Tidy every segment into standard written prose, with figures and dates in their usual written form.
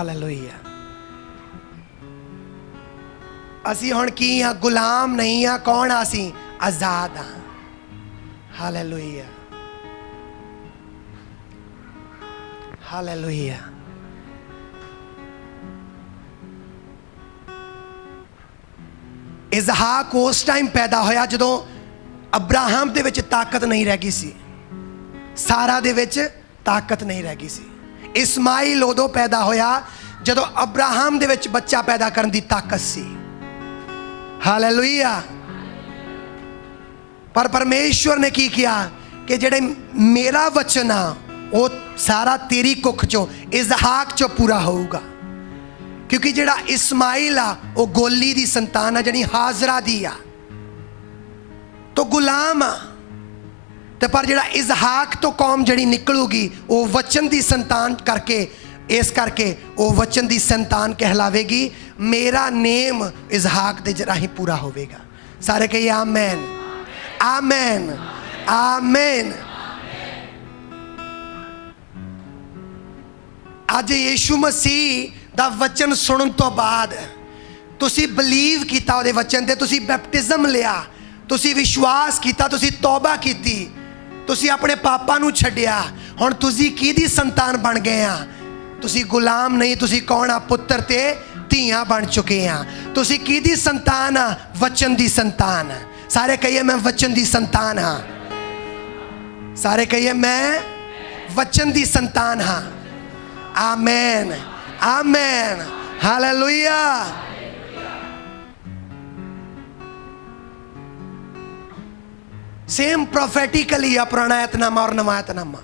Hallelujah. असी हुण की हाँ? गुलाम नहीं हाँ। कौन हाँ असी? आजाद हाँ। Hallelujah, hallelujah. इसहाक उस टाइम पैदा होया जदों अब्राहम दे विच ताकत नहीं रह गई सी, सारा दे विच ताकत नहीं रह गई सी। इस्माइल उदों पैदा होया जदों अब्राहम दे विच बच्चा पैदा करन दी ताकत सी। हालेलुया। पर परमेश्वर ने की किया कि जेड़े मेरा वचन आ वो सारा तेरी कुख चो, इसहाक चो पूरा होगा। क्योंकि जेड़ा इस्माइल आ वो गोली दी संतान आ, जड़ी हाजरा दी आ, तो गुलाम आ। ते पर जेड़ा इसहाक तो कौम जड़ी निकलूगी वो वचन दी संतान करके, इस करके वो वचन दी संतान कहलावेगी। मेरा नेम इसहाक दे राही पूरा होवेगा। सारे कहिए आमेन, आमेन, आमेन। आज यीशु मसीह दा वचन सुनन तो बाद तुसी बिलीव कीता उहदे वचन ते, तुसी बैप्टिज्म लिया, तुसी विश्वास कीता, तुसी तौबा कीती, तुसी अपने पापा नू छड्डिया। हुण तुसी किहदी संतान बन गए आ? तुसी गुलाम नहीं, तुसी कौन आ? पुत्र ते धीआं बन चुके हैं। तुसी किहदी संतान आ? वचन दी संतान। सारे कहिए मैं वचन दी संतान हाँ। सारे कहिए मैं वचन दी संतान हाँ। आमेन, आमेन, हालेलुया। सेम प्रोफेटिकली आ पुराना ऐतनामा और नवा ऐतनामा।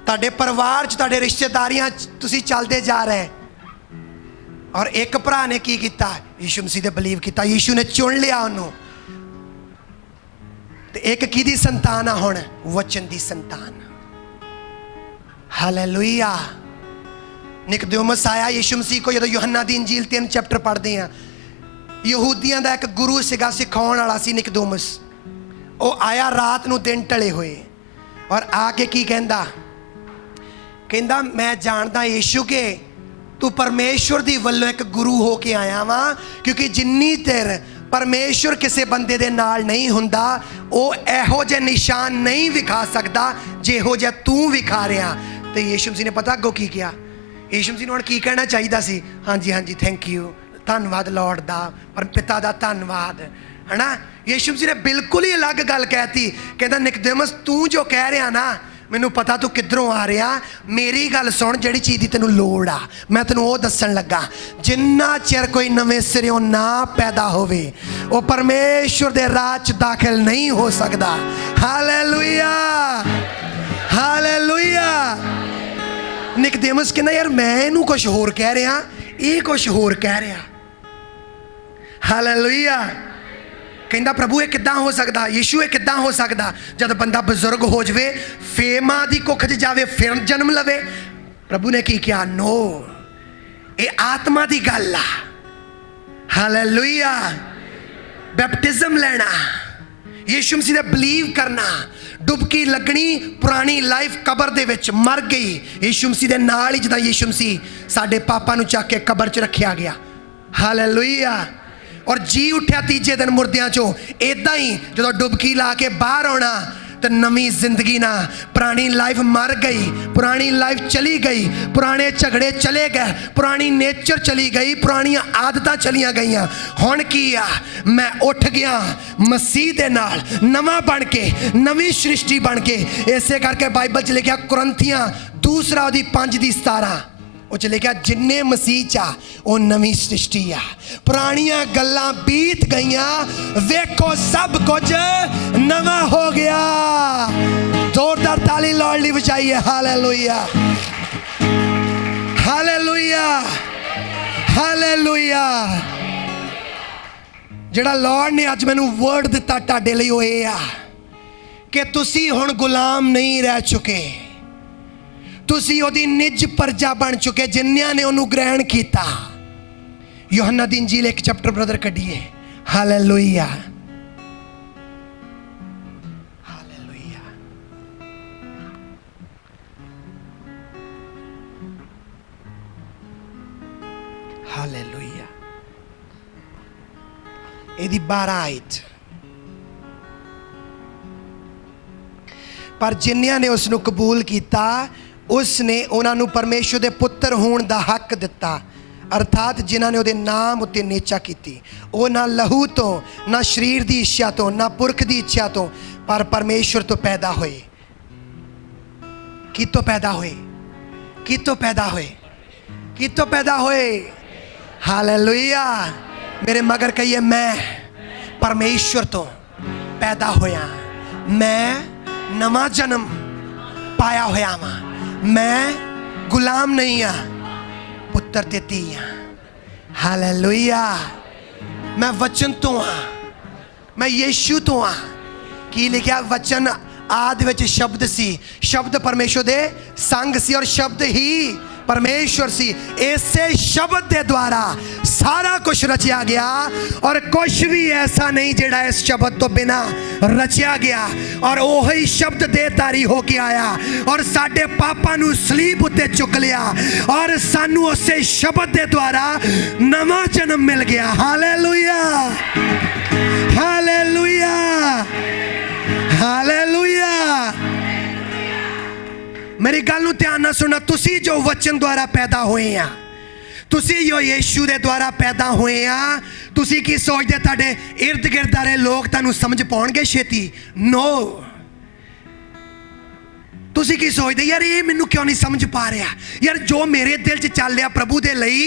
तुहाडे परिवार च, तुहाडे रिश्तेदारियां तुसी चलदे जा रहे, और एक भरा ने की किया? यीशु मसीह दे बिलीव किया, यीशु ने चुन लिया उन्होंने। ते एक किहदी संतान आ हुण? वचन दी संतान। हालेलुया। निकुदेमुस आया यीशु मसीह को, जदों यूहन्ना दी इंजील 3 चैप्टर पढ़ते हैं, यहूदियों का एक गुरु सिगा, सिखाउण वाला सी निकुदेमुस। वो आया रात नूं, दिन ढले हुए, और आके की कहंदा? कहंदा मैं जानदा यीशु के तू परमेश्वर दी वल्लों एक गुरु हो के आया वा, क्योंकि जिन्नी देर परमेश्वर किसी बंदे दे नाल नहीं हुंदा वो एहो जे निशान नहीं विखा सकता जेहो जे तू विखा रहा। तो यीशु मसीह ने पता अगों की किया? यीशु मसीह ने की कहना चाहिए सी? हाँ जी, हाँ जी, थैंक यू, धन्नवाद लॉर्ड दा, पर पिता दा धन्नवाद, है ना। यीशु मसीह ने बिल्कुल ही अलग गल कहती। कहता निकुदेमुस तू जो कह रहा ना, मैनू पता तू किधरों आ रहा, मेरी गल सुन, जिहड़ी चीज़ की तेनू लोड़ आ मैं तेनू वो दस्सण लगा। जिन्ना चिर कोई नवें सिरों ना पैदा होवे वो परमेश्वर दे राज च दाखिल नहीं हो सकता। Hallelujah, hallelujah. निकुदेमुस कहना यार मैं इनू कुछ होर कह रहा, ये कुछ होर कह रहा। हालेलुया। कहता प्रभु ये किद्दां हो सकता? यीशु ये किद्दां हो सकता? जब बंदा बजुर्ग हो जाए, फेमा दी कुख च जावे, फिर जन्म लवे। प्रभु ने की किया? नो, ये आत्मा दी गल आ। हालेलुया। बैप्टिज्म लेना, यीशु मसीह ने बिलीव करना, डुबकी लगनी, पुरानी लाइफ कबर दे विच मर गई यीशु मसीह दे नाल ही, जिद्दां यीशु मसीह साडे पापा नूं चक के कबर च रखिया गया। हालेलुया। और जी उठ्या तीजे दिन मुर्दियां चो। इदां ही जो डुबकी ला के बाहर आना तो नवी जिंदगी ना, पुरानी लाइफ मर गई, पुरानी लाइफ चली गई, पुराने झगड़े चले गए, पुरानी नेचर चली गई, पुरानी आदतां चलियां गई। हुण की आ? मैं उठ गया मसीह दे नाल, नवा बन के, नवी सृष्टि बन के। इसे करके बाइबल च लिखा कुरंथियां 2:5-17 उस लिखा जिन्ने मसीह चा वो नवी सृष्टि आ, पुरानियां गल्लां बीत गईयां, वेखो सब कुछ नवा हो गया। जोरदार ताली लॉर्ड बजाइए। Hallelujah, hallelujah, hallelujah. जेड़ा लॉर्ड ने अज मैनू वर्ड दिता तुहाडे लई ओह इह आ कि तुसी हुण गुलाम नहीं रह चुके, तुसी ओदी निज प्रजा बन चुके जिन्नियां ने ओनू ग्रहण किया। यूहन्ना दी इंजील 1 चैप्टर ब्रदर कढिए। Hallelujah, hallelujah. ਹਾਲੇਲੂਇਆ। ਇਹਦੀ 12 ਆਇਤ। ਪਰ ਜਿਨ੍ਹਾਂ ਨੇ ਉਸ ਨੂੰ ਕਬੂਲ ਕੀਤਾ ਉਸ ਨੇ ਉਹਨਾਂ ਨੂੰ ਪਰਮੇਸ਼ਰ ਦੇ ਪੁੱਤਰ ਹੋਣ ਦਾ ਹੱਕ ਦਿੱਤਾ, ਅਰਥਾਤ ਜਿਨ੍ਹਾਂ ਨੇ ਉਹਦੇ ਨਾਮ ਉੱਤੇ ਨੇਚਾ ਕੀਤੀ। ਉਹ ਨਾ ਲਹੂ ਤੋਂ, ਨਾ ਸਰੀਰ ਦੀ ਇੱਛਾ ਤੋਂ, ਨਾ ਪੁਰਖ ਦੀ ਇੱਛਾ ਤੋਂ, ਪਰ ਪਰਮੇਸ਼ਰ ਤੋਂ ਪੈਦਾ ਹੋਏ। ਕਿਤੋਂ ਪੈਦਾ ਹੋਏ? ਕਿਤੋਂ ਪੈਦਾ ਹੋਏ? ਕਿਤੋਂ ਪੈਦਾ ਹੋਏ? ਹਾਲੇਲੂਇਆ। ਮੇਰੇ ਮਗਰ ਕਹੀਏ, ਮੈਂ ਪਰਮੇਸ਼ਰ ਤੋਂ ਪੈਦਾ ਹੋਇਆ। ਮੈਂ ਨਵਾਂ ਜਨਮ ਪਾਇਆ ਹੋਇਆ ਵਾਂ। ਮੈਂ ਗੁਲਾਮ ਨਹੀਂ ਆ, ਪੁੱਤਰ ਤੇ ਧੀ ਆ। ਹਾਲੇਲੂਇਆ। ਮੈਂ ਵਚਨ ਤੋਂ ਆ, ਮੈਂ ਯੀਸ਼ੂ ਤੋਂ ਆ। ਕੀ ਲਿਖਿਆ? ਵਚਨ ਆਦਿ ਵਿੱਚ ਸ਼ਬਦ ਸੀ, ਸ਼ਬਦ ਪਰਮੇਸ਼ਰ ਦੇ ਸੰਗ ਸੀ ਔਰ ਸ਼ਬਦ ਹੀ परमेश्वर सी। ऐसे शब्द के द्वारा सारा कुछ रचिया गया और कुछ भी ऐसा नहीं जिहड़ा इस शब्द तो बिना रचिया गया। और वही शब्द देहधारी होके आया और साडे पापां नूं सलीब उत्ते चुक लिया और सानू उसे शब्द के द्वारा नवा जन्म मिल गया। Hallelujah, hallelujah, hallelujah. मेरी गल नूं ध्यान नाल सुनना। तुसी जो वचन द्वारा पैदा होए आ, तुसी जो यीशु दे द्वारा पैदा होए आ, तुसी की सोचदे तुहाडे इर्द गिर्द वाले लोग तुहानूं समझ पाउणगे छेती? नो। तुसी की सोचदे, यार ये मैनूं क्यों नहीं समझ पा रहा? यार जो मेरे दिल च चल रहा प्रभु दे लई,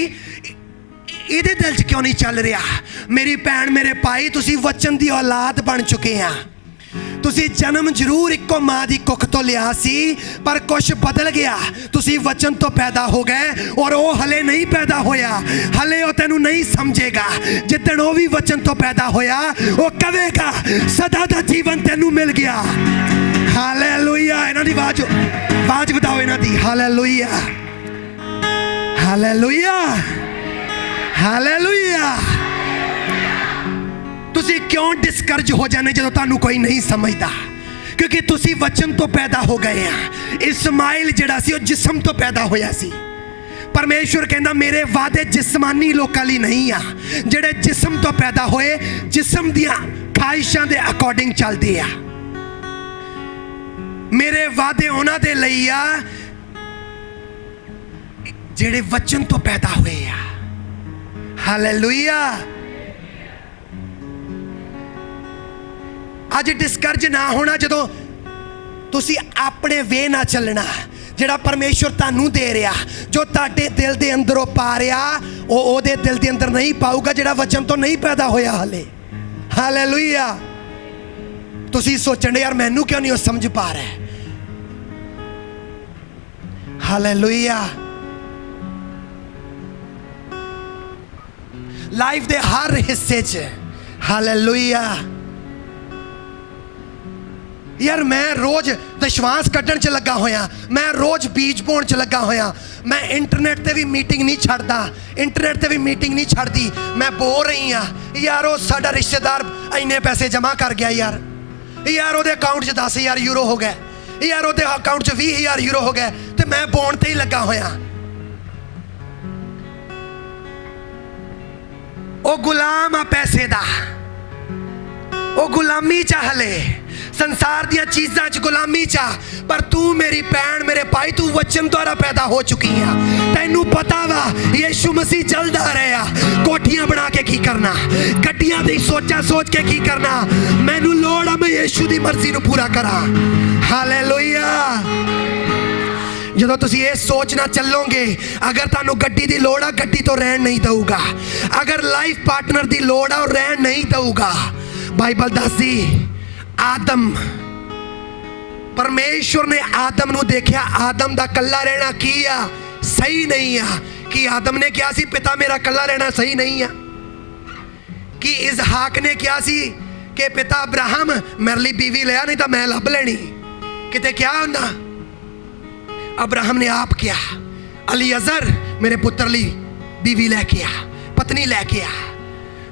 इहदे दिल च क्यों नहीं चल रहा? मेरी भैन, मेरे भाई, तुसी वचन दी औलाद बन चुके आ। तुसी जन्म जरूर इको मां दी कुख तो लिया सी, पर कुछ बदल गया। तुसी वचन तो पैदा हो गए और वो हले नहीं पैदा होया, हले वो तेनू नहीं समझेगा। जिदन वो भी वचन तो पैदा होया वो कहेगा सदा दा जीवन तेनू मिल गया। हालेलुया। इन्हां दी आवाज बताओ इन्हां दी। Hallelujah, hallelujah, hallelujah. तुसी क्यों डिस्करेज हो जाने जो तुहानू कोई नहीं समझदा? क्योंकि तुसी वचन तो पैदा हो गए आ। इस्माइल जिहड़ा सी जिस्म तो पैदा होया सी। परमेश्वर कहंदा मेरे वादे जिस्मानी लोकां लई नहीं आ। जिहड़े जिस्म तो पैदा होए जिस्म दियां ख्वाहिशां दे अकॉर्डिंग चलदे आ। मेरे वादे उन्हां दे लई आ जिहड़े वचन तो पैदा होए आ। हालेलुया। अज डिस्करेज ना होना जो तुसी अपने वे ना चलना जिहड़ा परमेश्वर तुहानू दे रहा, जो तुहाडे दिल दे अंदरों पा रहा वो ओहदे दिल दे अंदर नहीं पाऊगा जिहड़ा वचन तो नहीं पैदा होया हले। हालेलुया। तुसी सोचण यार मैनू क्यों नहीं समझ पा रहा? हालेलुया। लाइफ दे हर हिस्से च हालेलुया। यार मैं रोज विश्वास कड्ढण च लगा होया, मैं रोज बीज बोण च लगा होया, मैं इंटरनेट ते भी मीटिंग नहीं छड्डदा, इंटरनेट ते भी मीटिंग नहीं छड्डदी, मैं बोल रही हाँ। यार वो साडा रिश्तेदार इन्ने पैसे जमा कर गया, यार ਉਹਦੇ अकाउंट च 10,000 यूरो हो गए, यार ਉਹਦੇ अकाउंट च 20,000 यूरो हो गए, तो मैं बोण ते ही लगा होया। वो गुलाम आ पैसे दा, वो गुलामी च हले संसार दियां चीज़ां च गुलामी चा। पर तू मेरी भैन, मेरे भाई, तू वचन द्वारा पैदा हो चुकी है। तैनू पता वा यीशु मसीह चलदा रहा, कोठियां बना के की करना, गड्डियां दी सोचा सोच के की करना। मैनू लोड़ आ मैं यीशु दी मर्जी नू पूरा करा। हालेलुया। जो तुसी ये सोचना चलोगे अगर तुहानू गड्डी दी लोड़ आ गड्डी तो रहन नहीं दूगा, अगर लाइफ पार्टनर दी लोड़ आ रहन नहीं दूगा। बाइबल दसदी आदम, परमेश्वर ने आदम नू देखिया, आदम दा कल्ला रहना की आ सही नहीं आ। कि आदम ने क्या सी पिता मेरा कल्ला रहना सही नहीं आ? कि इसहाक ने क्या सी कि पिता अब्राहम मेरे लिए बीवी लिया नहीं तो मैं लभ लेनी? किते क्या हुंदा? अब्राहम ने आप किया, अलीअज़र मेरे पुत्र ली बीवी लैके आ, पत्नी लैके आ।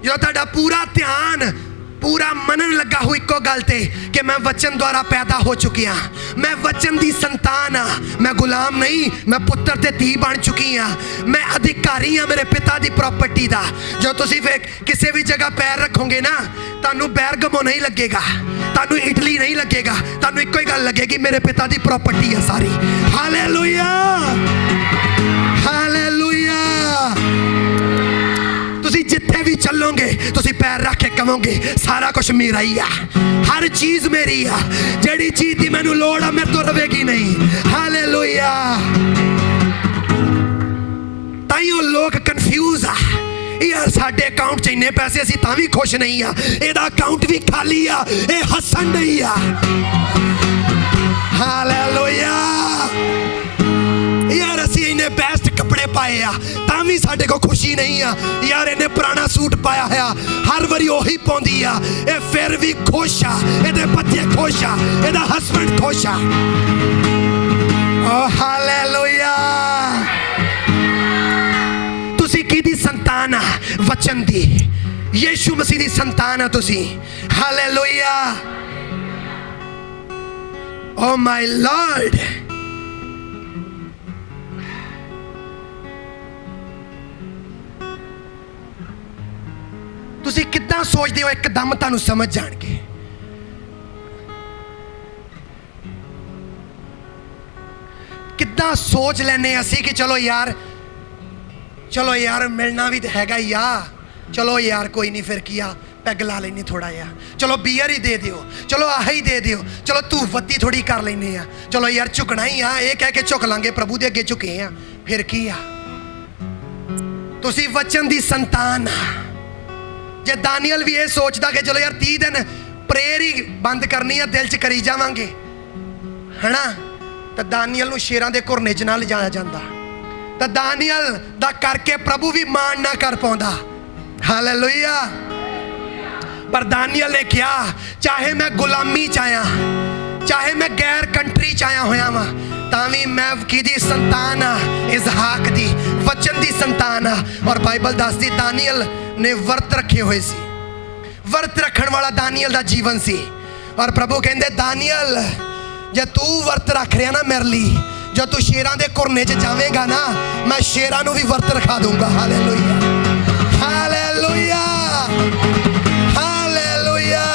जो तुहाडा पूरा ध्यान पूरा मनन लगा हो इको गल ते कि मैं वचन द्वारा पैदा हो चुकी हाँ, मैं वचन दी संतान हाँ, मैं गुलाम नहीं, मैं पुत्र ते धी बन चुकी हाँ, मैं अधिकारी हाँ मेरे पिता दी प्रॉपर्टी दा। जो तुसी फिर किसी भी जगह पैर रखोगे ना, तानू बैरगमो नहीं लगेगा, तानू इटली नहीं लगेगा, तानू इको ही गल लगेगी मेरे पिता दी प्रॉपर्टी है सारी। Hallelujah, hallelujah. तुसी जिथे भी चलोगे तुसी पैर रख के कहोगे सारा कुछ मेरा ही है, हर चीज मेरी है, जेड़ी चीज दी मैनू लोड़ है मेरे तो रवेगी नहीं। हालेलुया। ताइयों लोग कंफ्यूज आ यार, साडे अकाउंट च इन्ने पैसे असीं तां भी खुश नहीं आ, एदा अकाउंट भी खाली आ, ए हसन नहीं आ। हालेलुया। यार असीं इन्ने बेस्ट कपड़े पाए आ तां भी साडे को खुशी नहीं आ, यार इन्ने पुराना सूट पाया है हर बारी ओही पाउंदी आ, ए फिर भी खुश आ, एदे बच्चे खुश आ, एदा हस्बैंड खुश आ। ओ हालेलुया। तुसी किहदी संतान आ? वचन दी, यीशु मसीह दी संतान आ तुसी। हालेलुया। Oh my Lord. तुसी कितना सोचते हो एकदम तुहानू समझ जाणगे। कितना सोच लेने असी कि चलो यार मिलना भी तो हैगा ही आ, चलो यार कोई नहीं फिर किया पैग ला लेनी थोड़ा यार, चलो बियर ही दे दियो, चलो आह ही दे दियो, चलो तू वत्ती थोड़ी कर लेने आ, चलो यार झुकना ही आ, ये कह के झुक लांगे प्रभु दे अगे झुके आ, फिर की आ। तुसी वचन दी संतान आ। जे दानियल भी ये सोचता कि चलो यार 30 दिन प्रेयर ही बंद करनी है, दिल च करी जावांगे है ना, तो दानियल नूं शेरां दे घुरने च ना लिजाया जांदा, तो दानियल दा करके प्रभु भी मान ना कर पाउंदा। हालेलुया। पर दानियल ने कहा चाहे मैं गुलामी च आया, चाहे मैं गैर कंट्री च आया होया वा, तावी मैं किहदी संतान आ? इसहाक दी, वचन दी संतान आ। और बाइबल दसदी दानियल ने वर्त रखे हुए सी, वर्त रखण वाला दानियल दा जीवन सी। और प्रभु कहंदे दानियल जे तू वर्त रख रहा ना मेरे लिए, जो तू शेरां दे घुरने च जावेगा ना, मैं शेरां नूं भी वर्त रखा दूंगा। Hallelujah, hallelujah, hallelujah.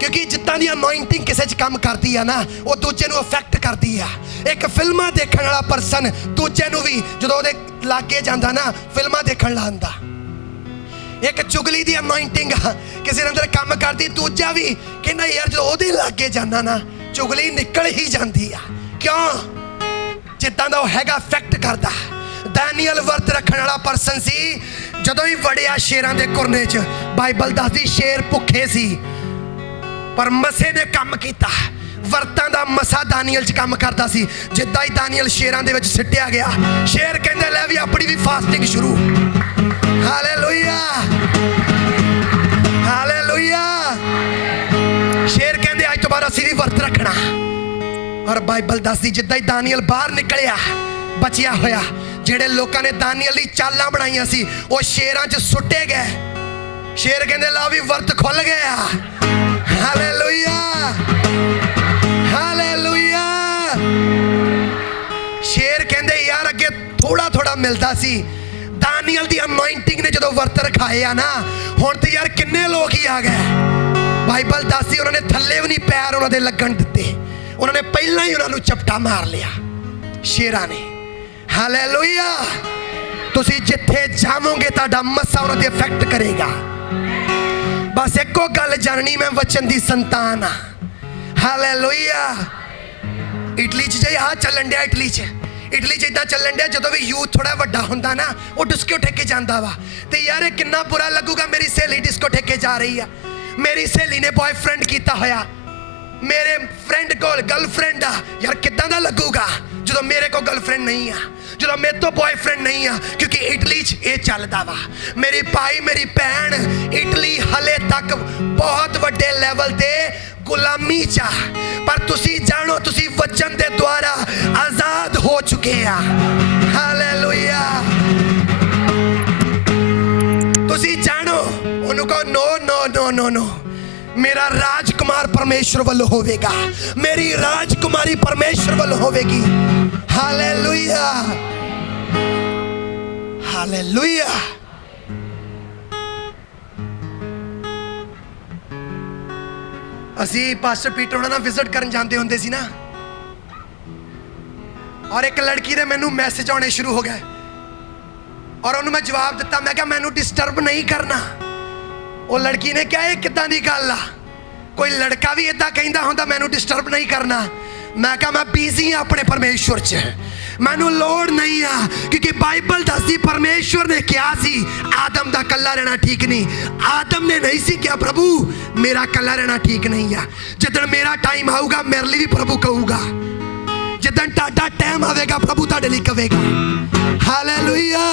क्योंकि जितना दी अनॉइंटिंग किसी च काम करती है ना, वो दूजे नूं अफेक्ट करती है। एक फिल्मां देखण वाला पर्सन दूजे नूं भी जदों ओहदे लागे जांदा ना, फिल्मां देखण लांदा। एक चुगली दी अनॉइंटिंग किसी अंदर काम करती, दूजा भी कहना यार जो ओहदे लागे जाना ना, चुगली निकल ही जाती है। क्यों? जिद्दां दा हैगा अफेक्ट करदा। दानियल वर्त रखण वाला पर्सन सी, जदों ही वड़िया शेरां दे घुरने च, बाइबल दसदी शेर भुखे सी पर मसे ने काम कीता। वर्तां दा मसा दानियल च काम करदा सी। जिद्दां ही दानियल शेरां दे विच सिੱਟਿਆ गया, शेर कहंदे ले भी अपनी भी फास्टिंग शुरू। Hallelujah, hallelujah. शेर कहंदे अज तो बाद असीं भी वर्त रखना। और बाइबल दसदी जिद्दां ही दानियल बाहर निकलिया बचिया होया, जेड़े लोकां ने दानियल दी चालां बनाईयां सी वो शेरां च सुੱਟੇ गए। शेर कहंदे ला भी वर्त खुल गया। Hallelujah, hallelujah. शेर कहंदे यार अगे थोड़ा थोड़ा मिलता सी, दानियल दी अनॉइंटिंग ने जो वर्त रखाए आ ना, हुण ते यार किन्ने लोग ही आ गए। बाइबल दसदी उन्होंने थल्ले भी नहीं पैर उन्होंने लगन दिते, उन्होंने पहला ही उन्होंने चपटा मार लिया शेरां ने। हालेलुया। तुसी जिथे जावोगे तुहाडा मसा उन्होंने इफेक्ट करेगा। बस एको गल जाननी, मैं वचन दी संतान आ। हालेलुया। इटली च जे आ चलन दिया, इटली च इदा चलन दिया, जो भी यूथ थोड़ा वड्डा हुंदा ना, वो डिस्को ठेके जाता वा, तो यार कितना बुरा लगूगा मेरी सहेली डिस्को ठेके जा रही है, मेरी सहेली ने बॉयफ्रेंड किया होया, मेरे फ्रेंड को गर्लफ्रेंड आ, यार कितना दा लगूगा जो मेरे को गर्लफ्रेंड नहीं आ, जो मेरे तो बॉयफ्रेंड नहीं आ। क्योंकि इटली च ये चलता वा। मेरी भाई मेरी भैन, इटली हले तक बहुत वड्डे लेवल ते गुलामी चा, पर तुसी जानो तुसी वचन दे द्वारा आजाद हो चुके हैं। हालेलुया। तुसी जानो उनको नो मेरा राजकुमार परमेश्वर वालों होवेगा, मेरी राजकुमारी परमेश्वर वालों होवेगी। Hallelujah, hallelujah. ਅਸੀਂ ਪਾਸਟਰ ਪੀਟਰ ਉਹਨਾਂ ਨਾਲ ਵਿਜ਼ਿਟ ਕਰਨ ਜਾਂਦੇ ਹੁੰਦੇ ਸੀ ਨਾ, ਔਰ ਇੱਕ ਲੜਕੀ ਦੇ ਮੈਨੂੰ ਮੈਸੇਜ ਆਉਣੇ ਸ਼ੁਰੂ ਹੋ ਗਏ, ਔਰ ਉਹਨੂੰ ਮੈਂ ਜਵਾਬ ਦਿੱਤਾ, ਮੈਂ ਕਿਹਾ ਮੈਨੂੰ ਡਿਸਟਰਬ ਨਹੀਂ ਕਰਨਾ। ਉਹ ਲੜਕੀ ਨੇ ਕਿਹਾ ਇਹ ਕਿੱਦਾਂ ਦੀ ਗੱਲ ਆ, ਕੋਈ ਲੜਕਾ ਵੀ ਇਦਾਂ ਕਹਿੰਦਾ ਹੁੰਦਾ ਮੈਨੂੰ ਡਿਸਟਰਬ ਨਹੀਂ ਕਰਨਾ। ਮੈਂ ਕਿਹਾ ਮੈਂ ਬਿਜ਼ੀ ਹਾਂ ਆਪਣੇ ਪਰਮੇਸ਼ਵਰ 'ਚ, ਮੈਨੂੰ ਲੋੜ ਨਹੀਂ ਆ, ਕਿਉਂਕਿ ਬਾਈਬਲ ਦੱਸਦੀ ਪਰਮੇਸ਼ਵਰ ਨੇ ਕਿਹਾ ਸੀ ਆਦਮ ਦਾ ਕੱਲਾ ਰਹਿਣਾ ਠੀਕ ਨਹੀਂ। ਆਦਮ ਨੇ ਨਹੀਂ ਸੀ ਕਿਹਾ ਪ੍ਰਭੂ ਮੇਰਾ ਕੱਲਾ ਰਹਿਣਾ ਠੀਕ ਨਹੀਂ ਆ, ਜਦੋਂ ਮੇਰਾ ਟਾਈਮ ਆਊਗਾ ਮੇਰੇ ਲਈ ਵੀ ਪ੍ਰਭੂ ਕਹੂਗਾ, ਜਦੋਂ ਤੁਹਾਡਾ ਟਾਈਮ ਆਵੇਗਾ ਪ੍ਰਭੂ ਤੁਹਾਡੇ ਲਈ ਕਹੇਗਾ। ਹਾਲੇਲੂਇਆ।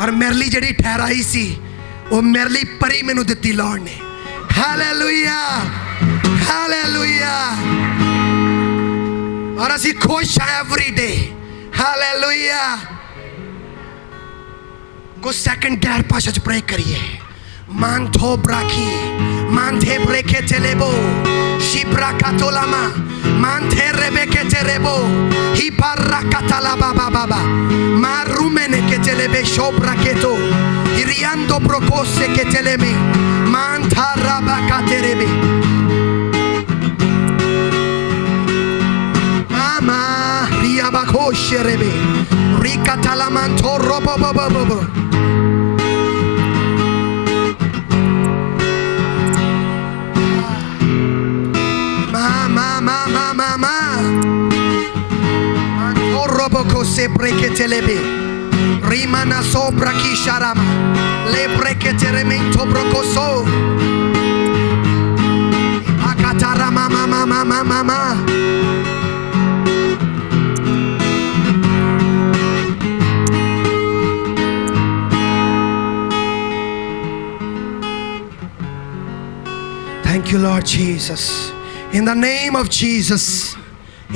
ਔਰ ਮੇਰੇ ਲਈ ਜਿਹੜੀ ਠਹਿਰਾਈ ਸੀ ਉਹ ਮੇਰੇ ਲਈ ਪਰੀ ਮੈਨੂੰ ਦਿੱਤੀ ਲੌੜ ਨੇ। Hallelujah, hallelujah. ਔਰ ਅਸੀਂ ਖੁਸ਼ ਹਾਂ ਐਵਰੀ ਡੇ। ਹਾਲੇਲੂਇਆ। ਕੁਝ ਸੈਕਿੰਡ ਗੈਰ ਭਾਸ਼ਾ 'ਚ ਪ੍ਰੇ ਕਰੀਏ। ਮਾਂਥੋ ਬਰਾਕੀ ਮਾਂਥੇ ਬ੍ਰੇਕੇ ਚਲੇਬੋ ਸ਼ਿਬਰਾ ਕਾਤੋਲਾਮਾ ਮਾਂਥੇ ਰੇਬੇਕੇ ਚੇਰੇਬੋ ਹੀ ਪਾਰਾ ਕਾਤਾਲਾ ਬਾਬਾ ਬਾਬਾ ਮਾਰੂਮੇਨੇ ਕੇ ਚਲੇਬੇ ਸ਼ੋਬਰਾ केतो iriando brocose che teleme mantara bakaterebe mama ria bakosherebe rikatala mantoro bobo mama mantoro bocose breke telebe rimana sopra chi sharama le breketeremento brocoso akatara mama. Thank you, Lord Jesus. In the name of Jesus,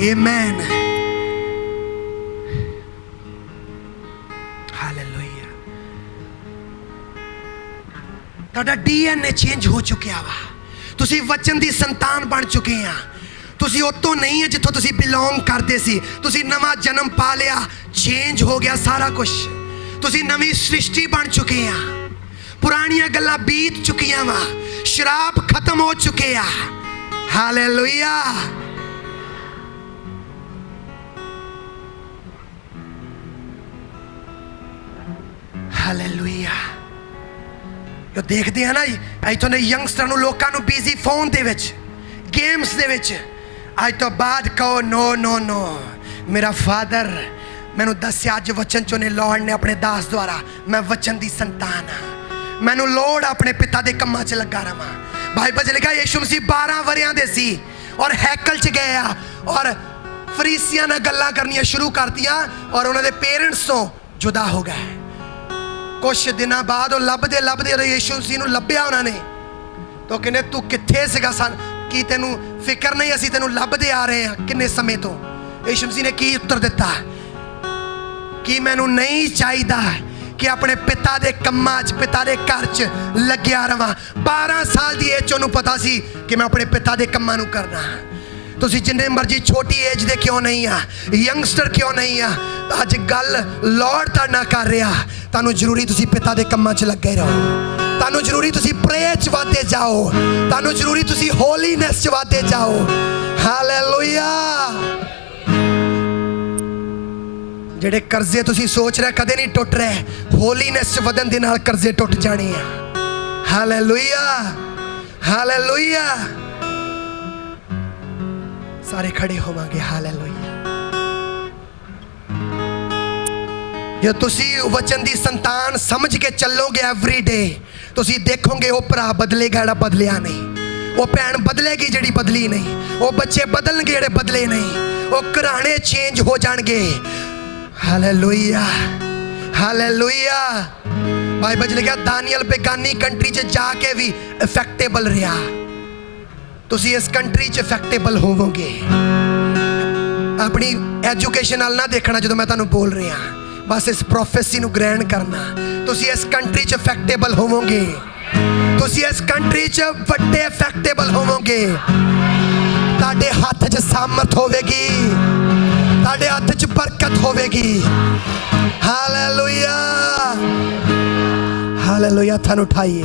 amen. ਤੁਹਾਡਾ DNA change ਹੋ ਚੁੱਕਿਆ ਵਾ, ਤੁਸੀਂ ਵਚਨ ਦੀ ਸੰਤਾਨ ਬਣ ਚੁੱਕੇ ਆ। ਤੁਸੀਂ ਉਤੋਂ ਨਹੀਂ ਹੈ ਜਿੱਥੋਂ ਤੁਸੀਂ ਬਿਲੋਂਗ ਕਰਦੇ ਸੀ, ਤੁਸੀਂ ਨਵਾਂ ਜਨਮ ਪਾ ਲਿਆ, ਚੇਂਜ ਹੋ ਗਿਆ ਸਾਰਾ ਕੁਝ, ਤੁਸੀਂ ਨਵੀਂ ਸ੍ਰਿਸ਼ਟੀ ਬਣ ਚੁੱਕੇ ਆ। ਪੁਰਾਣੀਆਂ ਗੱਲਾਂ ਬੀਤ ਚੁੱਕੀਆਂ ਵਾ, ਸ਼ਰਾਬ ਖਤਮ ਹੋ ਚੁੱਕੇ ਆ। ਹਾਲੇਲੂਇਆ। ਹਾਲੇਲੂਇਆ। ਜੋ ਦੇਖਦੇ ਆ ਨਾ ਇੱਥੋਂ ਦੇ ਯੰਗਸਟਰ ਨੂੰ, ਲੋਕਾਂ ਨੂੰ ਬਿਜ਼ੀ ਫੋਨ ਦੇ ਵਿੱਚ, ਗੇਮਸ ਦੇ ਵਿੱਚ, ਅੱਜ ਤੋਂ ਬਾਅਦ ਕਹੋ ਨੋ। ਮੇਰਾ ਫਾਦਰ ਮੈਨੂੰ ਦੱਸਿਆ ਅੱਜ ਵਚਨ ਚੋਂ ਨੇ ਲੋੜ ਨੇ ਆਪਣੇ ਦਾਸ ਦੁਆਰਾ, ਮੈਂ ਵਚਨ ਦੀ ਸੰਤਾਨ ਆ, ਮੈਨੂੰ ਲੋੜ ਆਪਣੇ ਪਿਤਾ ਦੇ ਕੰਮਾਂ 'ਚ ਲੱਗਾ ਰਵਾਂ। ਬਾਈਬਲ 'ਚ ਲਿਖਿਆ ਯਿਸੂ ਮਸੀਹ 12 ਵਰਿਆਂ ਦੇ ਸੀ ਔਰ ਹੈਕਲ 'ਚ ਗਏ ਆ ਔਰ ਫਰੀਸੀਆਂ ਨਾਲ ਗੱਲਾਂ ਕਰਨੀਆਂ ਸ਼ੁਰੂ ਕਰਤੀਆਂ ਔਰ ਉਹਨਾਂ ਦੇ ਪੇਰੈਂਟਸ ਤੋਂ ਜੁਦਾ ਹੋ ਗਏ। ਕੁਛ ਦਿਨਾਂ ਬਾਅਦ ਉਹ ਲੱਭਦੇ ਯਿਸੂ ਮਸੀਹ ਨੂੰ ਲੱਭਿਆ ਉਹਨਾਂ ਨੇ, ਤਾਂ ਕਹਿੰਦੇ ਤੂੰ ਕਿੱਥੇ ਸੀਗਾ ਸਨ, ਕੀ ਤੈਨੂੰ ਫਿਕਰ ਨਹੀਂ ਅਸੀਂ ਤੈਨੂੰ ਲੱਭਦੇ ਆ ਰਹੇ ਹਾਂ ਕਿੰਨੇ ਸਮੇਂ ਤੋਂ। ਯਿਸੂ ਮਸੀਹ ਨੇ ਕੀ ਉੱਤਰ ਦਿੱਤਾ ਕਿ ਮੈਨੂੰ ਨਹੀਂ ਚਾਹੀਦਾ ਕਿ ਆਪਣੇ ਪਿਤਾ ਦੇ ਕੰਮਾਂ 'ਚ, ਪਿਤਾ ਦੇ ਘਰ 'ਚ ਲੱਗਿਆ ਰਵਾਂ। 12 ਸਾਲ ਦੀ ਏਜ 'ਚ ਉਹਨੂੰ ਪਤਾ ਸੀ ਕਿ ਮੈਂ ਆਪਣੇ ਪਿਤਾ ਦੇ ਕੰਮਾਂ ਨੂੰ ਕਰਨਾ। ਤੁਸੀਂ ਜਿੰਨੇ ਮਰਜ਼ੀ ਛੋਟੀ ਏਜ ਦੇ ਕਿਉਂ ਨਹੀਂ ਆ, ਯੰਗਸਟਰ ਕਿਉਂ ਨਹੀਂ ਆ, ਅੱਜ ਗੱਲ ਲੋੜ ਤਾਂ ਨਾ ਕਰ ਰਿਹਾ, ਤੁਹਾਨੂੰ ਜ਼ਰੂਰੀ ਤੁਸੀਂ ਪਿਤਾ ਦੇ ਕੰਮਾਂ 'ਚ ਲੱਗੇ ਰਹੋ, ਤੁਹਾਨੂੰ ਜ਼ਰੂਰੀ ਤੁਸੀਂ ਪ੍ਰੇ 'ਚ ਵਧਦੇ ਜਾਓ, ਤੁਹਾਨੂੰ ਜ਼ਰੂਰੀ ਤੁਸੀਂ ਹੋਲੀਨੈਸ 'ਚ ਵਧਦੇ ਜਾਓ। ਹਾਲੇਲੂਇਆ। ਜਿਹੜੇ ਕਰਜ਼ੇ ਤੁਸੀਂ ਸੋਚ ਰਹੇ ਕਦੇ ਨਹੀਂ ਟੁੱਟ ਰਹੇ, ਹੋਲੀਨੈਸ 'ਚ ਵਧਣ ਦੇ ਨਾਲ ਕਰਜ਼ੇ ਟੁੱਟ ਜਾਣੇ ਆ। Hallelujah, hallelujah. ਸਾਰੇ ਖੜੇ ਹੋਵਾਂਗੇ। ਹਾਲੇਲੂਇਆ। ਜੇ ਤੁਸੀਂ ਵਚਨ ਦੀ ਸੰਤਾਨ ਸਮਝ ਕੇ ਚੱਲੋਗੇ ਐਵਰੀ ਡੇ, ਤੁਸੀਂ ਦੇਖੋਗੇ ਉਹ ਭਰਾ ਬਦਲੇਗਾ ਜਿਹੜਾ ਬਦਲਿਆ ਨਹੀਂ, ਉਹ ਭੈਣ ਬਦਲੇਗੀ ਜਿਹੜੀ ਬਦਲੀ ਨਹੀਂ, ਉਹ ਬੱਚੇ ਬਦਲਣਗੇ ਜਿਹੜੇ ਬਦਲੇ ਨਹੀਂ, ਉਹ ਘਰਾਣੇ ਚੇਂਜ ਹੋ ਜਾਣਗੇ। Hallelujah, hallelujah. ਬਾਈਬਲ 'ਚ ਲਿਖਿਆ ਦਾਨੀਅਲ ਬੇਗਾਨੀ ਕੰਟਰੀ 'ਚ ਜਾ ਕੇ ਵੀ ਇਫੈਕਟੇਬਲ ਰਿਹਾ। ਤੁਸੀਂ ਇਸ ਕੰਟਰੀ 'ਚ ਇਫੈਕਟੇਬਲ ਹੋਵੋਗੇ। ਆਪਣੀ ਐਜੂਕੇਸ਼ਨ ਨਾਲ ਨਾ ਦੇਖਣਾ ਜਦੋਂ ਮੈਂ ਤੁਹਾਨੂੰ ਬੋਲ ਰਿਹਾ, ਬਸ ਇਸ ਪ੍ਰੋਫੈਸੀ ਨੂੰ ਗ੍ਰਹਿਣ ਕਰਨਾ। ਤੁਸੀਂ ਇਸ ਕੰਟਰੀ 'ਚ ਇਫੈਕਟੇਬਲ ਹੋਵੋਗੇ। ਤੁਸੀਂ ਇਸ ਕੰਟਰੀ 'ਚ ਵੱਡੇ ਇਫੈਕਟੇਬਲ ਹੋਵੋਗੇ। ਤੁਹਾਡੇ ਹੱਥ 'ਚ ਸਾਮਰਥ ਹੋਵੇਗੀ, ਤੁਹਾਡੇ ਹੱਥ 'ਚ ਬਰਕਤ ਹੋਵੇਗੀ। Hallelujah, hallelujah. ਤੁਹਾਨੂੰ ਉਠਾਈਏ।